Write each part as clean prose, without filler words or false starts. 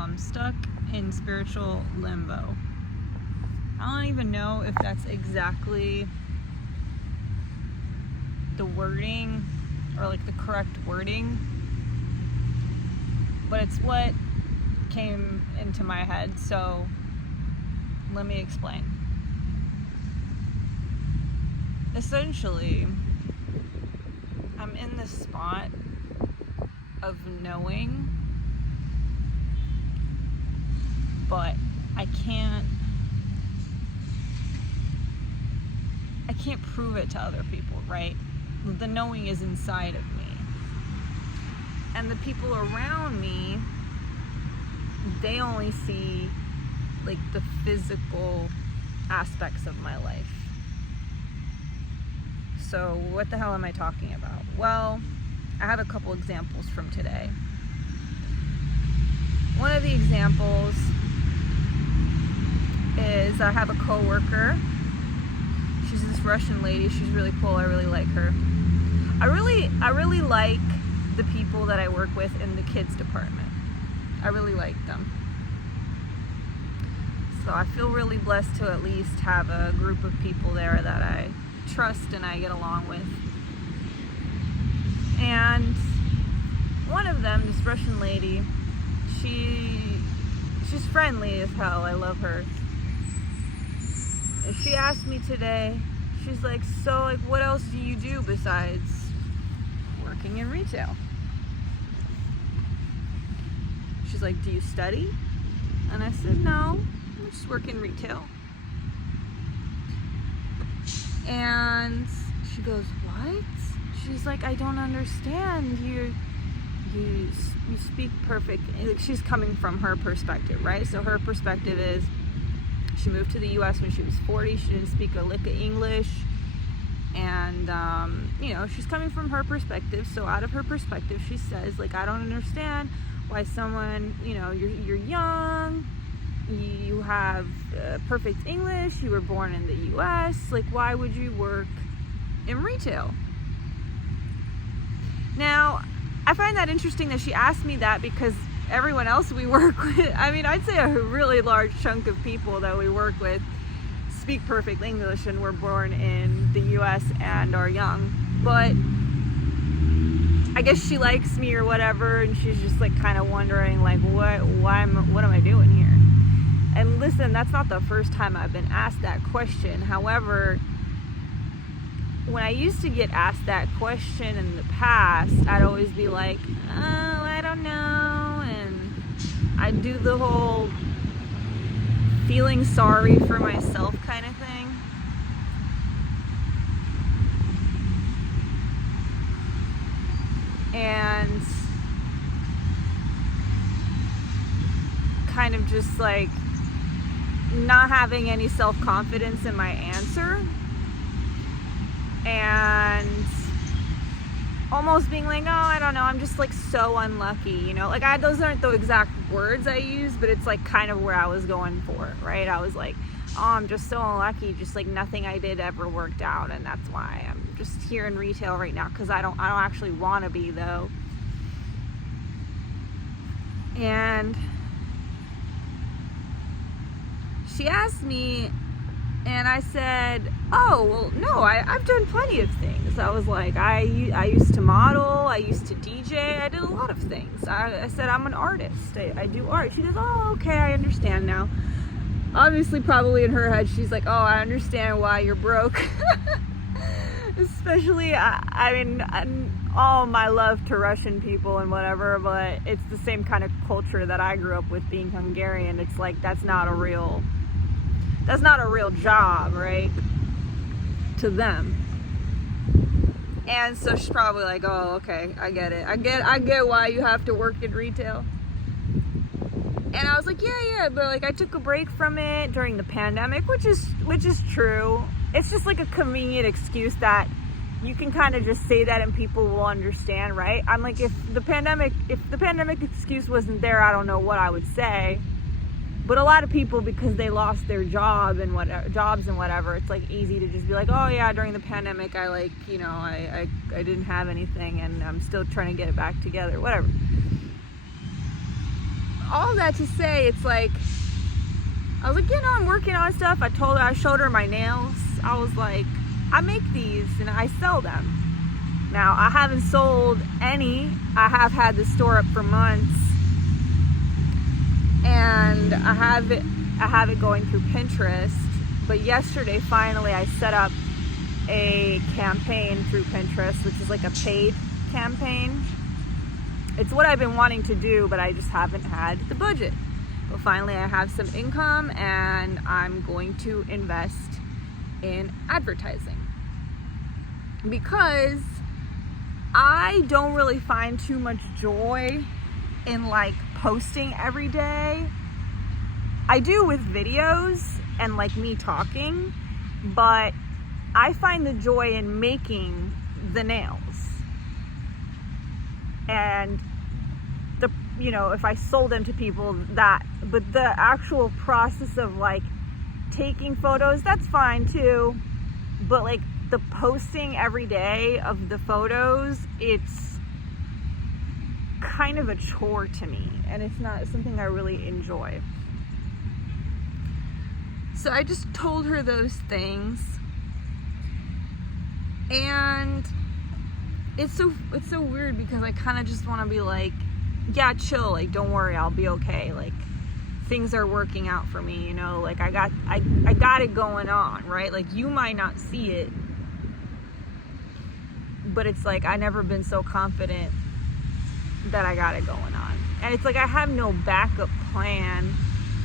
I'm stuck in spiritual limbo. I don't even know if that's exactly the wording or like the correct wording, but it's what came into my head, so let me explain. Essentially, I'm in this spot of knowing, but I can't prove it to other people, right? The knowing is inside of me. And the people around me, they only see like the physical aspects of my life. So what the hell am I talking about? Well, I have a couple examples from today. One of the examples is I have a coworker. She's this Russian lady. She's really cool. I really like her. I really like the people that I work with in the kids department. I really like them. So I feel really blessed to at least have a group of people there that I trust and I get along with. And one of them, this Russian lady, she's friendly as hell. I love her. And she asked me today, she's like, so like what else do you do besides working in retail? She's like, do you study? And I said, no, I just work in retail. And she goes, what? She's like, I don't understand. You speak perfect. Like, she's coming from her perspective, right? So her perspective is she moved to the US when she was 40. She didn't speak a lick of English. And, she's coming from her perspective. So out of her perspective, she says, like, I don't understand why someone, you're young, you have perfect English, you were born in the US, like, why would you work in retail? Now, I find that interesting that she asked me that because everyone else we work with, I'd say a really large chunk of people that we work with speak perfect English and were born in the US and are young. But I guess she likes me or whatever, and she's just like kind of wondering like, what am I doing here? And listen, that's not the first time I've been asked that question. However, when I used to get asked that question in the past, I'd always be like, oh, I don't know. And I'd do the whole feeling sorry for myself kind of thing. And kind of just like not having any self-confidence in my answer. And almost being like, oh, I don't know, I'm just like so unlucky, like those aren't the exact words I use, but it's like kind of where I was going for, right? I was like, oh, I'm just so unlucky, just like nothing I did ever worked out, and that's why I'm just here in retail right now, because I don't actually want to be though. And she asked me, and I said, oh, well, no, I've done plenty of things. I was like, I used to model, I used to DJ, I did a lot of things. I said, I'm an artist, I do art. She goes, oh, okay, I understand now. Obviously, probably in her head, she's like, oh, I understand why you're broke. Especially, all my love to Russian people and whatever, but it's the same kind of culture that I grew up with being Hungarian. It's like, that's not a real job, right? To them. And so she's probably like, oh, okay, I get it. I get why you have to work in retail. And I was like, yeah, but like I took a break from it during the pandemic, which is true. It's just like a convenient excuse that you can kind of just say that and people will understand, right? I'm like, if the pandemic excuse wasn't there, I don't know what I would say. But a lot of people, because they lost their jobs and whatever, it's like easy to just be like, oh yeah, during the pandemic, I didn't have anything and I'm still trying to get it back together, whatever. all that to say, it's like, I was like, I'm working on stuff. I showed her my nails. I was like, I make these and I sell them. Now, I haven't sold any. I have had the store up for months. And I have it going through Pinterest. But yesterday, finally, I set up a campaign through Pinterest, which is like a paid campaign. It's what I've been wanting to do, but I just haven't had the budget. But finally I have some income and I'm going to invest in advertising, because I don't really find too much joy in like posting every day. I do with videos and like me talking, but I find the joy in making the nails. And if I sold them to people, but the actual process of like taking photos, that's fine too. But like the posting every day of the photos, it's kind of a chore to me, and it's not something I really enjoy. So I just told her those things, and it's so weird because I kind of just want to be like, yeah, chill, like don't worry, I'll be okay, like things are working out for me, like I got it going on, right? Like you might not see it, but it's like I never been so confident that I got it going on. And it's like I have no backup plan,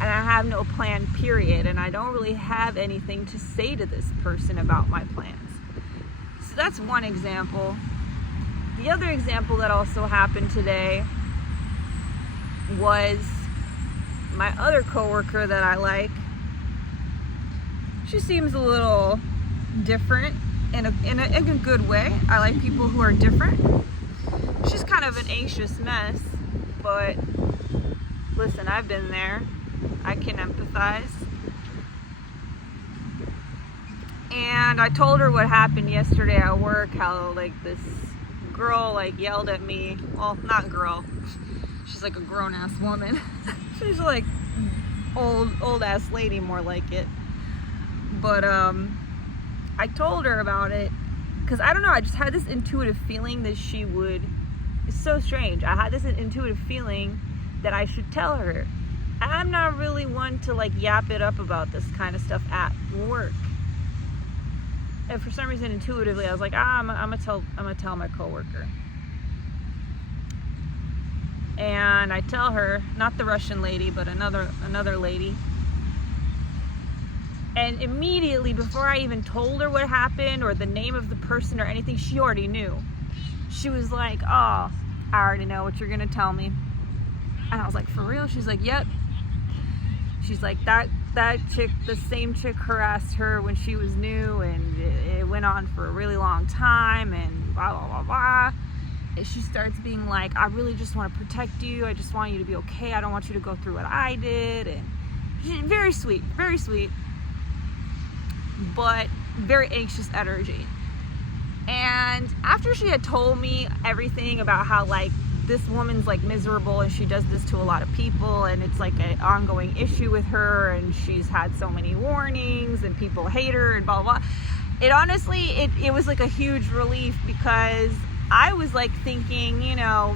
and I have no plan period, and I don't really have anything to say to this person about my plans. So that's one example. The other example that also happened today was my other coworker that I like. She seems a little different in a good way. I like people who are different. She's kind of an anxious mess, but listen, I've been there. I can empathize. And I told her what happened yesterday at work, how like this girl like yelled at me. Well, not girl. She's like a grown-ass woman. She's like old ass lady, more like it. But I told her about it because I don't know, I just had this intuitive feeling that she would. It's so strange. I had this intuitive feeling that I should tell her. I'm not really one to like yap it up about this kind of stuff at work. And for some reason, intuitively, I was like, I'm gonna tell my coworker. And I tell her, not the Russian lady, but another lady. And immediately, before I even told her what happened or the name of the person or anything, she already knew. She was like, oh, I already know what you're gonna tell me. And I was like, for real? She's like, yep. She's like, that chick, the same chick harassed her when she was new, and it went on for a really long time, and blah, blah, blah, blah. And she starts being like, I really just want to protect you. I just want you to be okay. I don't want you to go through what I did. And she's very sweet, but very anxious energy. And after she had told me everything about how like this woman's like miserable and she does this to a lot of people and it's like an ongoing issue with her and she's had so many warnings and people hate her and blah, blah, blah. It honestly, it was like a huge relief, because I was like thinking,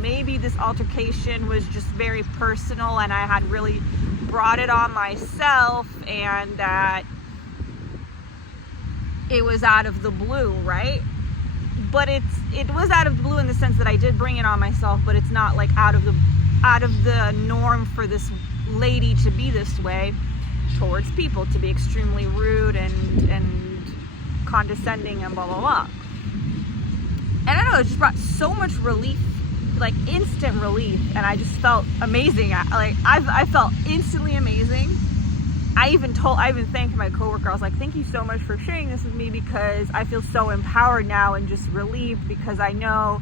maybe this altercation was just very personal and I had really brought it on myself, and that it was out of the blue, right? But it was out of the blue in the sense that I did bring it on myself, but it's not like out of the norm for this lady to be this way towards people, to be extremely rude and condescending and blah, blah, blah. And I don't know, it just brought so much relief, like instant relief, and I just felt amazing. I felt instantly amazing. I even thanked my coworker. I was like, thank you so much for sharing this with me, because I feel so empowered now and just relieved, because I know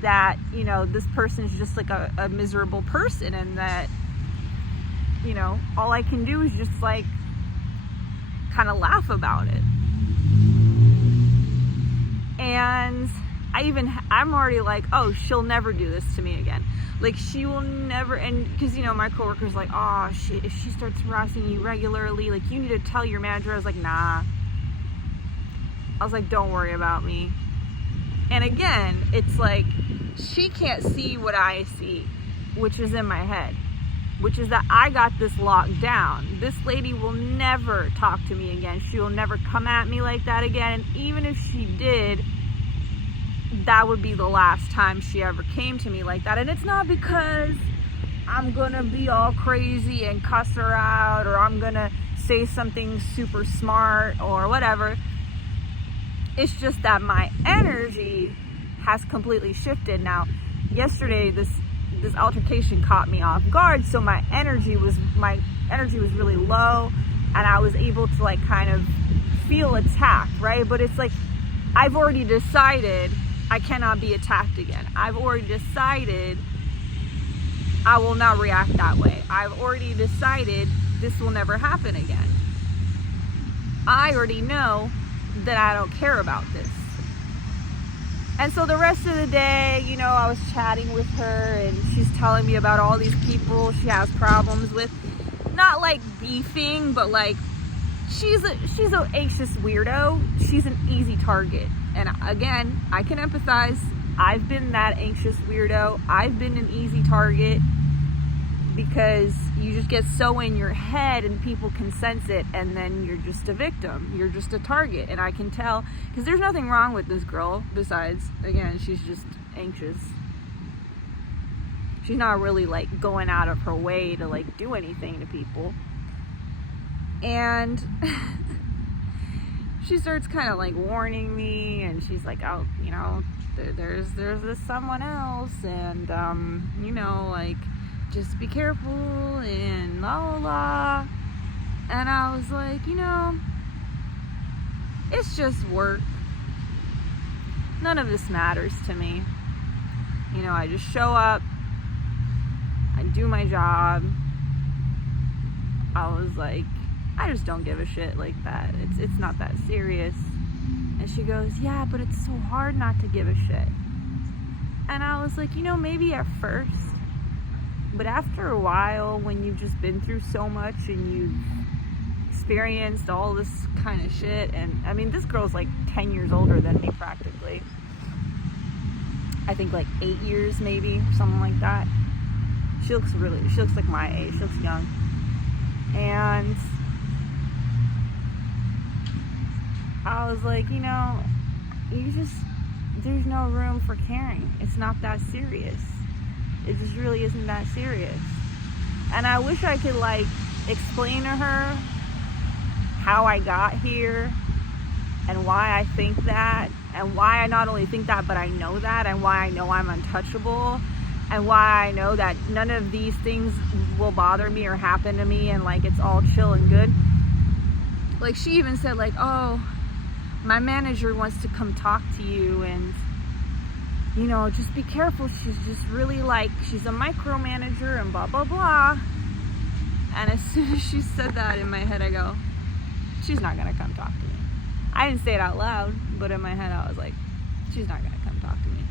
that, this person is just like a miserable person, and that, all I can do is just like kind of laugh about it. And I'm already like, oh, she'll never do this to me again. Like, she will never. And because, my coworker's like, oh, if she starts harassing you regularly, like, you need to tell your manager. I was like, nah. I was like, don't worry about me. And again, it's like, she can't see what I see, which is in my head, which is that I got this locked down. This lady will never talk to me again. She will never come at me like that again. And even if she did, that would be the last time she ever came to me like that. And it's not because I'm gonna be all crazy and cuss her out, or I'm gonna say something super smart or whatever. It's just that my energy has completely shifted. Now, yesterday this altercation caught me off guard, so my energy was really low, and I was able to like kind of feel attacked, right? But it's like, I've already decided I cannot be attacked again. I've already decided I will not react that way. I've already decided this will never happen again. I already know that I don't care about this. And so the rest of the day, I was chatting with her, and she's telling me about all these people she has problems with. Not like beefing, but like she's an anxious weirdo. She's an easy target. And again, I can empathize. I've been that anxious weirdo. I've been an easy target, because you just get so in your head and people can sense it, and then you're just a victim. You're just a target. And I can tell, because there's nothing wrong with this girl besides, again, she's just anxious. She's not really like going out of her way to like do anything to people. And she starts kind of like warning me, and she's like, oh, there's this someone else, and like, just be careful, and la la la. And I was like, it's just work. None of this matters to me. I just show up, I do my job. I was like, I just don't give a shit like that. It's not that serious. And she goes, yeah, but it's so hard not to give a shit. And I was like, maybe at first, but after a while, when you've just been through so much and you've experienced all this kind of shit, and I mean, this girl's like 10 years older than me practically. I think like 8 years maybe, or something like that. She looks like my age. She looks young. And I was like, there's no room for caring. It's not that serious. It just really isn't that serious. And I wish I could like explain to her how I got here, and why I think that, and why I not only think that, but I know that, and why I know I'm untouchable, and why I know that none of these things will bother me or happen to me, and like, it's all chill and good. Like, she even said like, oh, my manager wants to come talk to you, and just be careful. She's just really like, she's a micromanager and blah, blah, blah. And as soon as she said that, in my head, I go, she's not going to come talk to me. I didn't say it out loud, but in my head, I was like, she's not going to come talk to me.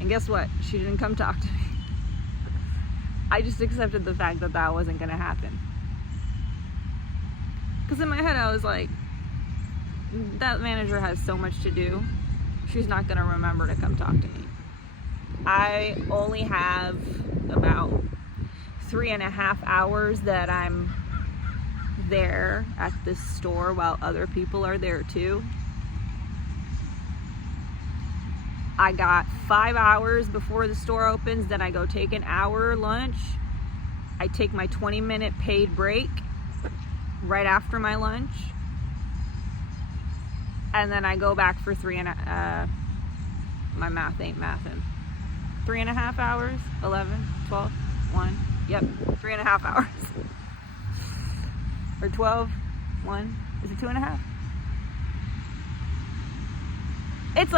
And guess what? She didn't come talk to me. I just accepted the fact that that wasn't going to happen. Because in my head, I was like, that manager has so much to do. She's not going to remember to come talk to me. I only have about 3.5 hours that I'm there at this store while other people are there too. I got 5 hours before the store opens, then I go take an hour lunch. I take my 20-minute paid break right after my lunch. And then I go back for my math ain't mathin'. 3.5 hours, 11, 12, 1. Yep, 3.5 hours. Or 12, 1. Is it 2.5? It's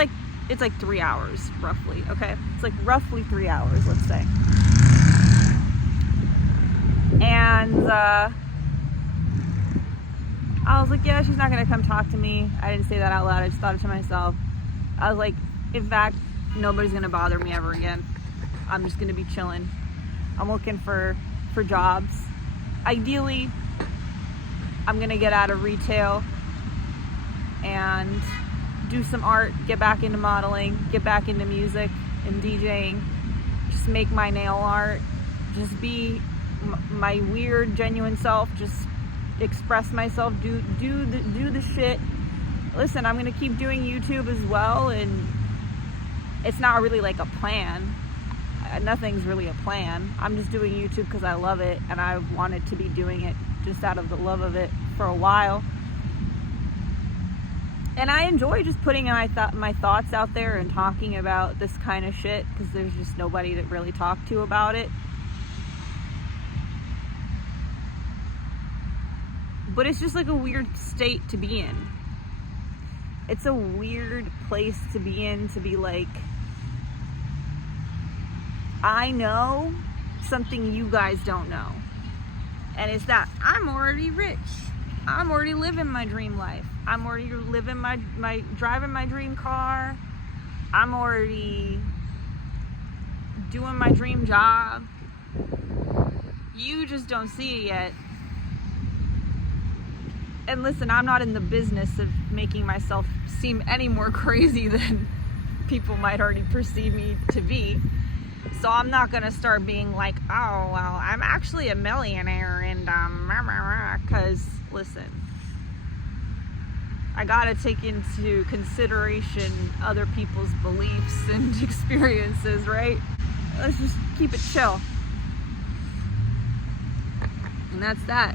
like 3 hours, roughly, okay? It's like roughly 3 hours, let's say. And I was like, yeah, she's not gonna come talk to me. I didn't say that out loud, I just thought it to myself. I was like, in fact, nobody's gonna bother me ever again. I'm just gonna be chilling. I'm looking for jobs. Ideally, I'm gonna get out of retail and do some art, get back into modeling, get back into music and DJing, just make my nail art, just be my weird, genuine self, just express myself, do the shit. Listen, I'm gonna keep doing YouTube as well, and it's not really like a plan. Nothing's really a plan. I'm just doing YouTube because I love it, and I wanted to be doing it just out of the love of it for a while. And I enjoy just putting my thoughts out there and talking about this kind of shit, because there's just nobody to really talk to about it. But it's just like a weird state to be in. It's a weird place to be in, to be like, I know something you guys don't know. And it's that I'm already rich. I'm already living my dream life. I'm already living my driving my dream car. I'm already doing my dream job. You just don't see it yet. And listen, I'm not in the business of making myself seem any more crazy than people might already perceive me to be. So I'm not gonna start being like, oh, well, I'm actually a millionaire and because listen, I gotta take into consideration other people's beliefs and experiences, right? Let's just keep it chill. And that's that.